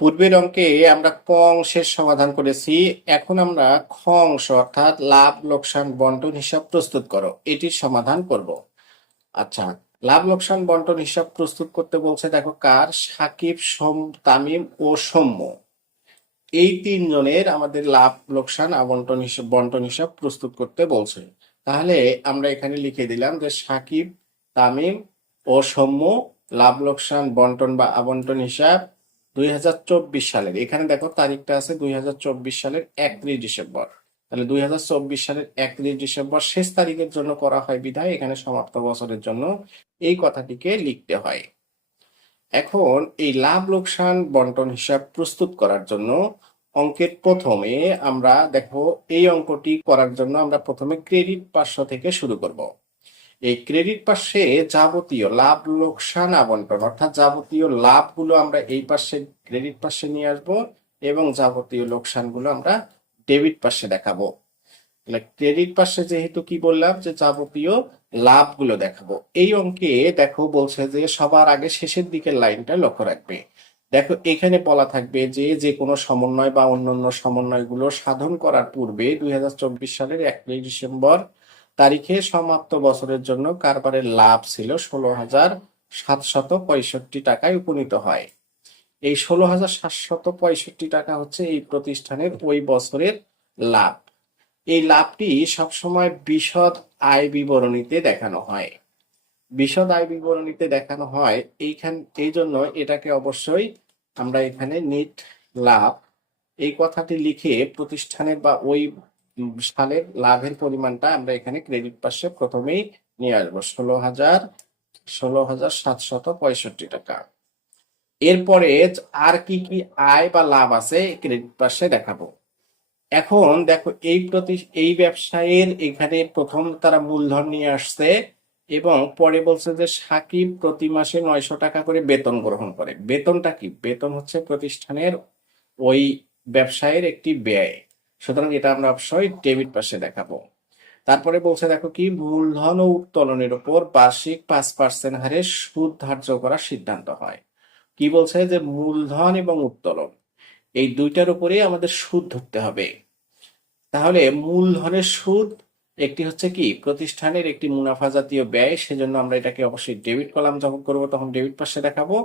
পূর্বের অঙ্কে আমরা ক অংশের সমাধান করেছি। এখন আমরা খ অংশ অর্থাৎ লাভ লোকসান বন্টন হিসাব প্রস্তুত করো এটির সমাধান করব। আচ্ছা, লাভ লোকসান বন্টন হিসাব প্রস্তুত করতে বলছে, দেখো কার, সাকিব, তামিম ও সৌম্য, এই তিনজনের আমাদের লাভ লোকসান আবন্টন হিসাব বন্টন হিসাব প্রস্তুত করতে বলছে। তাহলে আমরা এখানে লিখে দিলাম যে সাকিব, তামিম ও সৌম্য লাভ লোকসান বন্টন বা আবন্টন হিসাব 2024 সালের, এখানে দেখো তারিখটা আছে 2024 সালের 31 ডিসেম্বর। তাহলে 2024 সালের 31 ডিসেম্বর শেষ তারিখের জন্য করা হয় বিধায় এখানে সমাপ্ত বছরের জন্য এই কথাটিকে লিখতে হয়। এখন এই লাভ লোকসান বন্টন হিসাব প্রস্তুত করার জন্য অঙ্কের প্রথমে আমরা দেখো, এই অঙ্কটি করার জন্য আমরা প্রথমে ক্রেডিট পার্শ্ব থেকে শুরু করব। এই ক্রেডিট পার্শ্বে যাবতীয় লাভ লোকসান আবন্টন অর্থাৎ যাবতীয় লাভগুলো আমরা এই পাশে ক্রেডিট পার্শ্বে নিয়ে আসবো এবং যাবতীয় লোকসানগুলো আমরা ডেবিট পার্শ্বে দেখাবো। ক্রেডিট পাশে যেহেতু কি বললাম যে যাবতীয় লাভগুলো দেখাবো, এই অঙ্কে দেখো বলছে যে সবার আগে শেষের দিকের লাইনটা লক্ষ্য রাখবে। দেখো এখানে বলা থাকবে যে যে কোনো সমন্বয় বা অন্যান্য সমন্বয়গুলো সাধন করার পূর্বে 2024 সালের 31 ডিসেম্বর তারিখে সমাপ্ত বছরের জন্য কারবারের লাভ ছিল 16,765 টাকায় উপনীত হয়। এই 16,765 টাকা হচ্ছে এই প্রতিষ্ঠানের ওই বছরের লাভ। এই লাভটি সবসময় বিশদ আয় বিবরণীতে দেখানো হয়। বিশদ আয় বিবরণীতে দেখানো হয় এই জন্য এটাকে অবশ্যই আমরা এখানে নেট লাভ এই কথাটি লিখে প্রতিষ্ঠানের বা ওই সালের লাভের পরিমাণটা আমরা এখানে ক্রেডিট পাশে প্রথমেই নিয়ে আসবো 16,765 টাকা। এরপরে আর কি কি আয় বা লাভ আছে ক্রেডিট পাশে দেখাবো। এখন দেখো এই ব্যবসায়ের এখানে প্রথম তারা মূলধন নিয়ে আসছে এবং পরে বলছে যে সাকিব প্রতি মাসে 900 টাকা করে বেতন গ্রহণ করে। বেতনটা কি? বেতন হচ্ছে প্রতিষ্ঠানের ওই ব্যবসায়ের একটি ব্যয়, সুতরাং এটা আমরা অবশ্যই ডেবিট পাশে দেখাবো। তারপরে বলছে দেখো কি, মূলধন ও উত্তোলনের উপর বার্ষিক 5% হারে সুদ ধার্য করার সিদ্ধান্ত হয়। কি বলছে যে মূলধন এবং উত্তোলন এই দুইটার উপরেই আমাদের সুদ ধরতে হবে। তাহলে মূলধনের সুদ একটি হচ্ছে কি প্রতিষ্ঠানের একটি মুনাফা জাতীয় ব্যয়, সেজন্য আমরা এটাকে অবশ্যই ডেবিট কলাম যখন করব তখন ডেবিট পাশে দেখাবো,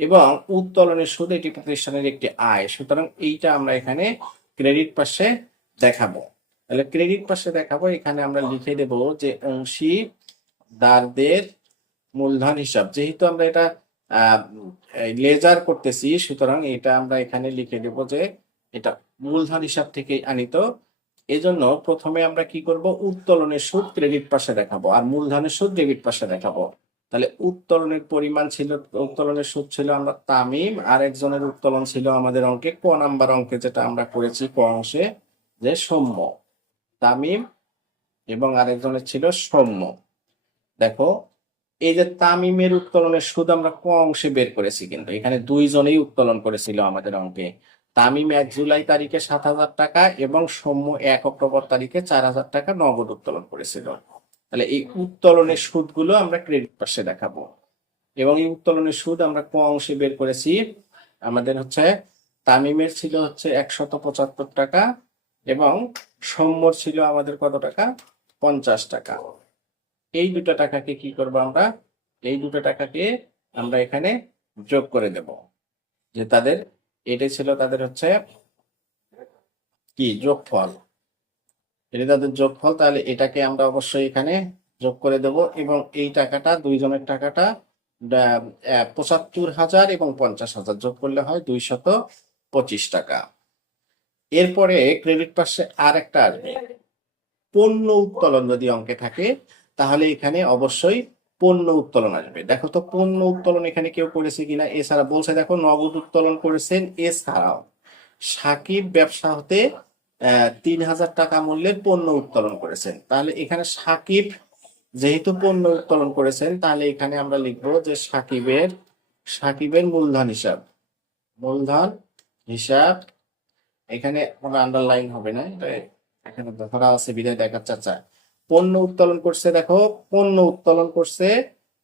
এবং উত্তোলনের সুদ এটি প্রতিষ্ঠানের একটি আয়, সুতরাং এইটা আমরা এখানে ক্রেডিট পাশে দেখাবো। তাহলে ক্রেডিট পাশে দেখাবো, এখানে আমরা লিখে দেব যে অংশীদারদের মূলধন হিসাব, যেহেতু আমরা এটা লেজার করতেছি সুতরাং এটা আমরা এখানে লিখে দেব যে এটা মূলধন হিসাব থেকে আনিত। এজন্য প্রথমে আমরা কি করব, উত্তোলনের সুদ ক্রেডিট পাশে দেখাবো আর মূলধনের সুদ ডেবিট পাশে দেখাবো। তাহলে উত্তোলনের পরিমাণ ছিল, উত্তোলনের সুদ ছিল আমরা তামিম, আর একজনের উত্তোলন ছিল আমাদের অঙ্কে ক নাম্বার অঙ্কে যেটা আমরা করেছি ক অংশে, যে সৌম্য, তামিম এবং আরেকজনের ছিল সৌম্য। দেখো এই যে তামিমের উত্তোলনের সুদ আমরা ক অংশে বের করেছি, কিন্তু এখানে দুইজনেই উত্তোলন করেছিল আমাদের অঙ্কে। তামিম 1 জুলাই তারিখে 7,000 টাকা এবং সৌম্য 1 অক্টোবর তারিখে 4,000 টাকা নগদ উত্তোলন করেছিল। তাহলে এই উত্তোলনের সুদগুলো আমরা ক্রেডিট পাশে দেখাবো, এবং এই উত্তোলনের সুদ আমরা ক অংশে বের করেছি, আমাদের হচ্ছে তামিমের ছিল হচ্ছে 175 টাকা এবং সৌম্যর ছিল আমাদের কত টাকা, 50 টাকা। এই দুটো টাকাকে কি করব আমরা, এই দুটো টাকাকে আমরা এখানে যোগ করে দেব, যে তাদের এটা ছিল তাদের হচ্ছে কি যোগফল, এটা তাদের যোগফল। তাহলে এটাকে আমরা অবশ্যই এখানে যোগ করে দেব, এবং এই টাকাটা দুইজনের টাকাটা 75,000 এবং 50,000 যোগ করলে হয় 225 টাকা। এরপরে ক্রেডিট পাশে আর একটা আসবে, পণ্য উত্তোলন যদি অঙ্কে থাকে তাহলে এখানে অবশ্যই পণ্য উত্তোলন আসবে। দেখো তো পণ্য উত্তোলন এখানে কেউ করেছে কিনা, এছাড়া বলছে দেখো নগদ উত্তোলন করেছেন, এছাড়াও সাকিব ব্যবসা হতে 3,000 টাকা মূল্যের পণ্য উত্তোলন করেছেন। তাহলে এখানে সাকিব যেহেতু পণ্য উত্তোলন করেছেন, তাহলে এখানে আমরা লিখবো যে সাকিবের মূলধন হিসাব, মূলধন হিসাব এখানে কোনো আন্ডারলাইন হবে না, এটা এখানে ধরা আছে বিধায় দেখাচ্ছে। আচ্ছা, পণ্য উত্তোলন করছে, দেখো পণ্য উত্তোলন করছে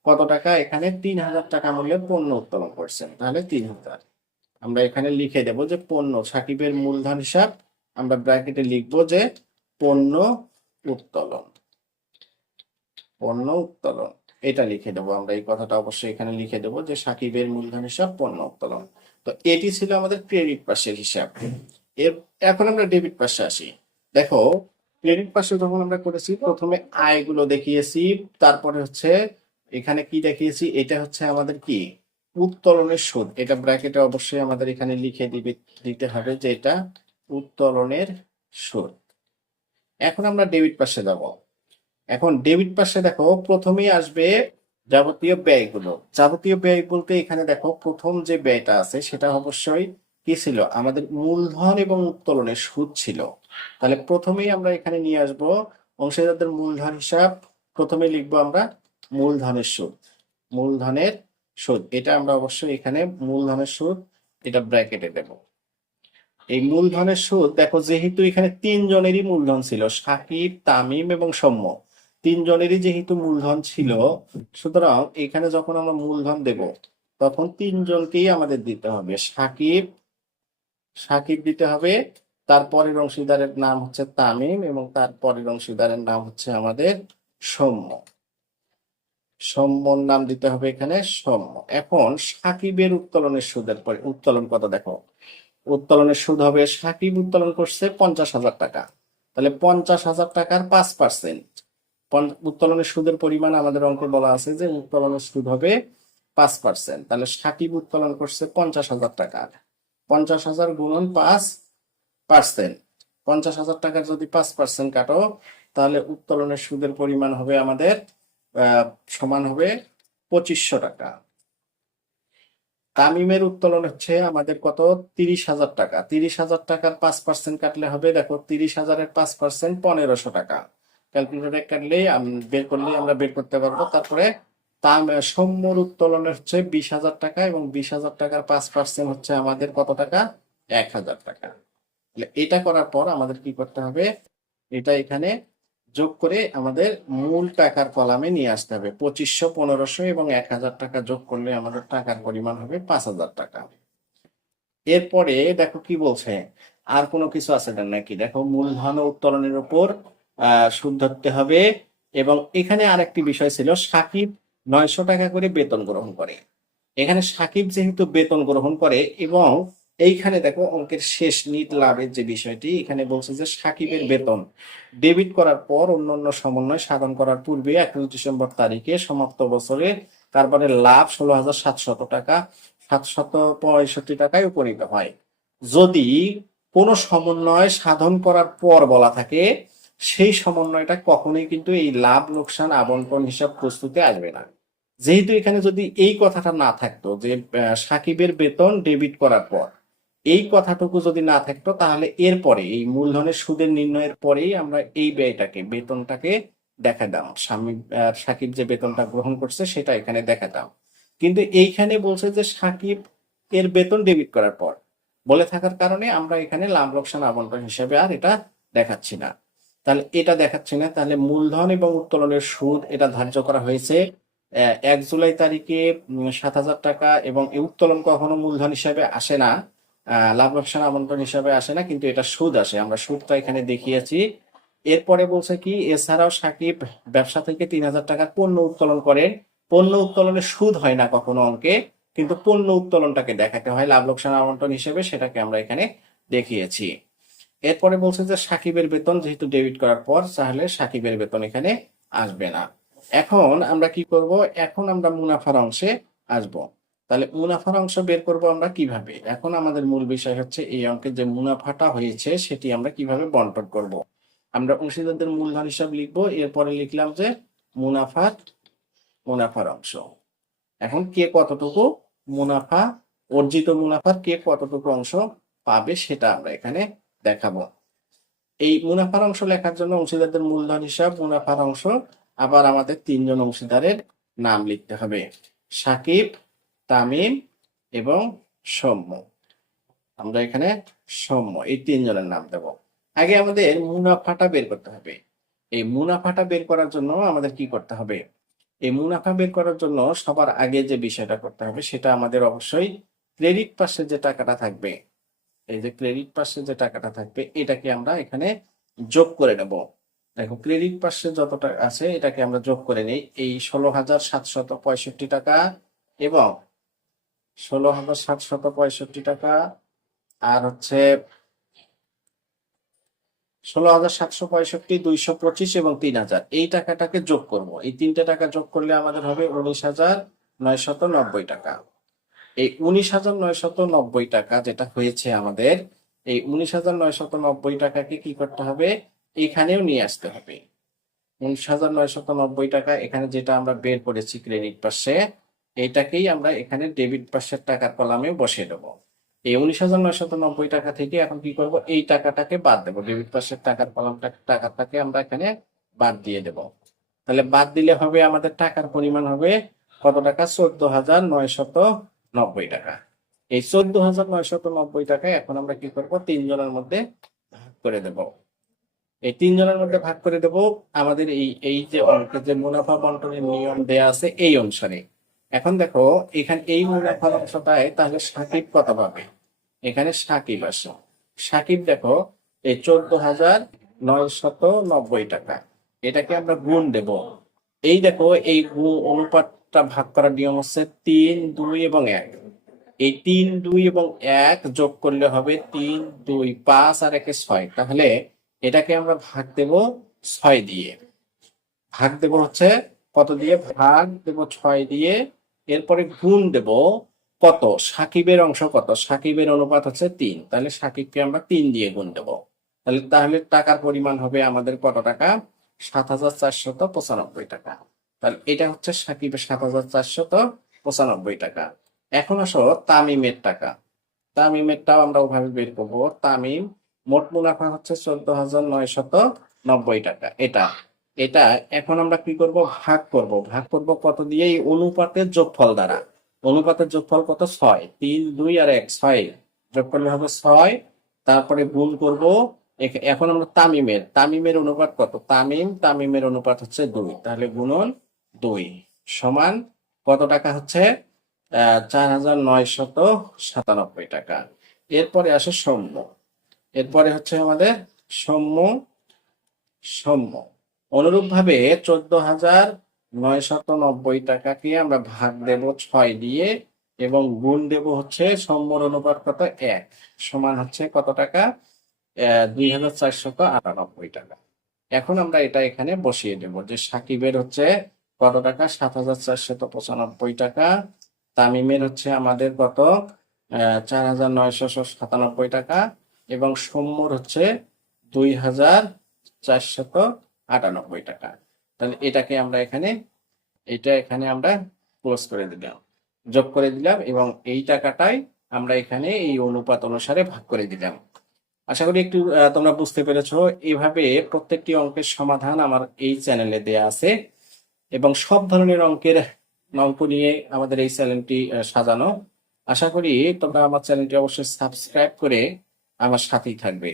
কত টাকা, এখানে 3,000 টাকা মূল্যের পণ্য উত্তোলন করছেন, তাহলে 3,000। আমরা এখানে লিখে দেব যে পণ্য, সাকিবের মূলধন হিসাব আমরা ব্র্যাকেটে লিখবো যে পণ্য উত্তোলন, পণ্য উত্তোলন এটা লিখে দেবো আমরা। এই কথাটা অবশ্যই এখানে লিখে দেবো যে সাকিবের মূলধন হিসাব পণ্য উত্তোলন। তো এটি ছিল আমাদের ক্রেডিট পাশের হিসাব। এর এখন আমরা ডেবিট পাশে আসি। দেখো, ক্রেডিট পাশে যখন আমরা করেছি প্রথমে আয়গুলো দেখিয়েছি, তারপরে হচ্ছে এখানে কি দেখিয়েছি, এটা হচ্ছে আমাদের কি উত্তোলনের সুদ। এটা ব্র্যাকেটে অবশ্যই আমাদের এখানে লিখে দিতে হবে যে এটা উত্তোলনের সুদ। এখন আমরা ডেবিট পাশে যাব। এখন ডেবিট পাশে দেখো প্রথমেই আসবে যাবতীয় ব্যয়গুলো। যাবতীয় ব্যয় বলতে এখানে দেখো প্রথম যে ব্যয়টা আছে সেটা অবশ্যই কি ছিল, আমাদের মূলধন এবং উত্তোলনের সুদ ছিল। তাহলে প্রথমেই আমরা এখানে নিয়ে আসবো অংশীদারদের মূলধন হিসাব। প্রথমে লিখবো আমরা মূলধনের সুদ, মূলধনের সুদ এটা আমরা অবশ্যই এখানে মূলধনের সুদ এটা ব্র্যাকেটে দেব। এই মূলধনের সুদ দেখো যেহেতু এখানে তিনজনেরই মূলধন ছিল, সাকিব, তামিম এবং সৌম্য, তিনজনেরই যেহেতু মূলধন ছিল, সুতরাং এখানে যখন আমরা মূলধন দেব তখন তিনজনকেই আমাদের দিতে হবে। সাকিব সাকিব দিতে হবে, তারপরের অংশীদারের নাম হচ্ছে তামিম এবং তারপরের অংশীদারের নাম হচ্ছে আমাদের সৌম্য। সৌম্যর নাম দিতে হবে এখানে সৌম্য। এখন সাকিবের উত্তোলনের সুদের পরে উত্তোলন কত দেখো, উত্তোলনের সুদ হবে, সাকিব উত্তোলন করছে 50,000 টাকা, তাহলে 50,000 টাকার 5%। উত্তোলনের সুদের পরিমাণ আমাদের অঙ্কে বলা আছে যে উত্তোলনের সুদ হবে 5%। তাহলে সাকিব উত্তোলন করছে 50,000 টাকা, 50,000 গুণন 5%। 50,000 টাকার যদি 5% কাটো তাহলে উত্তোলনের সুদের পরিমাণ হবে আমাদের সমান হবে 2500 টাকা। তামিমের উত্তোলন হচ্ছে আমাদের কত, 30,000 টাকা। 30,000 টাকার 5% কাটলে হবে দেখো 30,000-এর 5% 1,500 টাকা। ক্যালকুলেটরে কাটলে বের করলে আমরা বের করতে পারবো। তারপরে সৌম্যর উত্তোলন হচ্ছে 20,000 টাকা এবং 20,000 টাকার 5% হচ্ছে আমাদের কত টাকা, 1,000 টাকা। এটা করার পর আমাদের কি করতে হবে, এটা এখানে যোগ করে আমাদের মূল টাকার কলামে নিয়ে আসতে হবে। 2500, 1500 এবং 1,000 টাকা যোগ করলে আমাদের টাকার পরিমাণ হবে 5,000 টাকা। এরপরে দেখো কি বলছে, আর কোনো কিছু আছে নাকি, দেখো মূলধন ও উত্তোলনের উপর সুদ ধরতে হবে। এবং এখানে আরেকটি বিষয় ছিল, সাকিব 900 টাকা করে বেতন গ্রহণ করে। এখানে সাকিব যেহেতু বেতন গ্রহণ করে এবং এইখানে দেখো অঙ্কের শেষ নিট লাভের যে বিষয়টি এখানে বলছে যে সাকিবের বেতন ডেবিট করার পর অন্যান্য সমন্বয় সাধন করার পূর্বে 31 ডিসেম্বর তারিখে সমাপ্ত বছরে কারবারের লাভ 16,700 টাকা 765 টাকায় উপনীত হয়। যদি কোনো সমন্বয় সাধন করার পর বলা থাকে, সেই সমন্বয়টা কখনোই কিন্তু এই লাভ লোকসান আবন্টন হিসাব প্রস্তুতে আসবে না। যেহেতু এখানে যদি এই কথাটা না থাকতো যে সাকিবের বেতন ডেবিট করার পর, এই কথাটুকু যদি না থাকতো তাহলে এরপরে এই মূলধনের সুদের নির্ণয়ের পরেই আমরা এই ব্যয়টাকে বেতনটাকে দেখাতাম, সাকিব যে বেতনটা গ্রহণ করছে সেটা এখানে দেখাতাম। কিন্তু এইখানে বলছে যে সাকিব এর বেতন ডেবিট করার পর বলে থাকার কারণে আমরা এখানে লাভ লোকসান আবন্টন হিসেবে আর এটা দেখাচ্ছি না। তাহলে এটা দেখাচ্ছি না, তাহলে মূলধন এবং উত্তোলনের সুদ এটা ধার্য করা হয়েছে 1 জুলাই তারিখে 7,000 টাকা। এবং এই উত্তোলন কখনো মূলধন হিসাবে আসে না, লাভ লোকসান আবন্টন হিসাবে আসে না, কিন্তু এটা সুদ আসে, আমরা সুদটা এখানে দেখিয়েছি। এরপরে বলছে কি, এছাড়াও সাকিব ব্যবসা থেকে 3,000 টাকার পণ্য উত্তোলন করেন। পণ্য উত্তোলনের সুদ হয় না কখনো অঙ্কে, কিন্তু পণ্য উত্তোলনটাকে দেখাতে হয় লাভ লোকসান আবন্টন হিসেবে, সেটাকে আমরা এখানে দেখিয়েছি। এরপরে বলছে যে সাকিবের বেতন যেহেতু ডেবিট করার পর তাহলে সাকিবের বেতন এখানে আসবে না। এখন আমরা কি করব, এখন আমরা মুনাফার অংশে আসব। তাহলে মুনাফার অংশ বের করব আমরা কিভাবে, এখন আমাদের মূল বিষয় হচ্ছে এই অঙ্কের যে মুনাফাটা হয়েছে সেটি আমরা কিভাবে বন্টন করব। আমরা অংশীদারদের মূলধন হিসাব লিখব, এরপরে লিখলাম যে মুনাফার মুনাফার অংশ। এখন কে কতটুকু মুনাফা, অর্জিত মুনাফার কে কতটুকু অংশ পাবে সেটা আমরা এখানে দেখাবো। এই মুনাফার অংশ লেখার জন্য অংশীদারদের মূলধন হিসাব, মুনাফার অংশ, আবার আমাদের তিনজন অংশীদারের নাম লিখতে হবে, সাকিব, তামিম এবং সৌম্য। আমরা এখানে সৌম্য এই তিনজনের নাম দেব। আগে আমাদের মুনাফাটা বের করতে হবে। এই মুনাফাটা বের করার জন্য আমাদের কি করতে হবে, এই মুনাফা বের করার জন্য সবার আগে যে বিষয়টা করতে হবে সেটা আমাদের অবশ্যই ক্রেডিট পাশে যে টাকাটা থাকবে, এই যে ক্রেডিট পাশে যে টাকাটা থাকবে এটাকে আমরা এখানে যোগ করে নেব। দেখো ক্রেডিট পাশে যতটা আছে এটাকে আমরা যোগ করে নিই। এই 16,765 টাকা এবং 16,765 টাকা আর হচ্ছে 16,765, 225 এবং 3,000, এই টাকাটাকে যোগ করব। এই তিনটে টাকা যোগ করলে আমাদের হবে 19,990 টাকা। এই 19,990 টাকা যেটা হয়েছে আমাদের, এই 19,990 টাকাকে কি করতে হবে, এখানেও নিয়ে আসতে হবে। 19,990 টাকা এখানে যেটা আমরা বের করেছি ক্রেডিট পাশে, এইটাকেই আমরা এখানে ডেবিট পাশের টাকার কলামে বসিয়ে দেবো। এই 19,990 টাকা থেকে এখন কি করব, এই টাকাটাকে বাদ দেবো, ডেবিট পাশের টাকার কলামটা টাকাটাকে আমরা এখানে বাদ দিয়ে দেব। তাহলে বাদ দিলে হবে আমাদের টাকার পরিমাণ হবে কত টাকা, 14,990 টাকা। এই 14,990 টাকা এখন আমরা কি করব, তিনজনের মধ্যে ভাগ করে দেব। এই তিনজনের মধ্যে ভাগ করে দেব আমাদের এই এই যে অঙ্কের যে মুনাফা বন্টনের নিয়ম দেয়া আছে এই অনুসারে। এখন দেখো এখানে এই মুনাফার অংশটায় তাহলে সাকিব কত পাবে, এখানে সাকিব আসে। সাকিব দেখো এই 14,990 টাকা, এটাকে আমরা গুণ দেব। এই দেখো এই অনুপাতটা ভাগ করার নিয়ম হচ্ছে 3, 2 এবং 1। এই 3, 2 এবং 1 যোগ করলে হবে 3, 2, 5 আর 1 6। তাহলে এটাকে আমরা ভাগ দেব 6 দিয়ে। ভাগ দেব হচ্ছে কত দিয়ে, ভাগ দেব 6 দিয়ে। এরপরে গুণ দেব কত, সাকিবের অংশ কত, সাকিবের অনুপাত হচ্ছে 3, তাহলে সাকিবকে আমরা 3 দিয়ে গুণ দেব। তাহলে টাকার পরিমাণ হবে আমাদের কত টাকা, 7,495 টাকা। তাহলে এটা হচ্ছে সাকিবের 7,495 টাকা। এখন আসো তামিমের টাকা। তামিমেরটাও আমরা ওভাবে বের করবো। তামিম মোট মুনাফা হচ্ছে 14,990 টাকা। এটা এটা এখন আমরা কি করব, ভাগ করব। ভাগ করব কত দিয়ে, এই অনুপাতের যোগফল দ্বারা। অনুপাতের যোগফল কত, 6, 3, 2 আর 1, 6 যোগ করলে হবে 6। তারপরে গুণ করব। এখন আমরা তামিমের অনুপাত কত, তামিমের অনুপাত হচ্ছে 2, তাহলে গুণন 2 সমান কত টাকা হচ্ছে, 4,997 টাকা। এরপরে আসে সৌম্য। এরপরে হচ্ছে আমাদের সৌম্য। সৌম্য অনুরূপ ভাবে 14,990 টাকাকে আমরা ভাগ দেব 6 দিয়ে এবং গুণ দেব হচ্ছে সৌম্যর অনুপাত কত, 1, সমান হচ্ছে কত টাকা, 2,498 টাকা। এখন আমরা এটা এখানে বসিয়ে দেব যে সাকিবের হচ্ছে কত টাকা, 7,495 টাকা। তামিমের হচ্ছে আমাদের কত, 4,997 টাকা এবং সৌম্যর হচ্ছে 2,498 টাকা। তাহলে এটাকে আমরা এখানে আমরা ক্লোজ করে দিলাম, যোগ করে দিলাম এবং এই টাকাটাই আমরা এখানে এই অনুপাত অনুসারে ভাগ করে দিলাম। আশা করি একটু তোমরা বুঝতে পেরেছো। এইভাবে প্রত্যেকটি অঙ্কের সমাধান আমার এই চ্যানেলে দেয়া আছে এবং সব ধরনের অঙ্ক নিয়ে আমাদের এই চ্যানেলটি সাজানো। আশা করি তোমরা আমার চ্যানেলটি অবশ্যই সাবস্ক্রাইব করে আমার সাথেই থাকবে।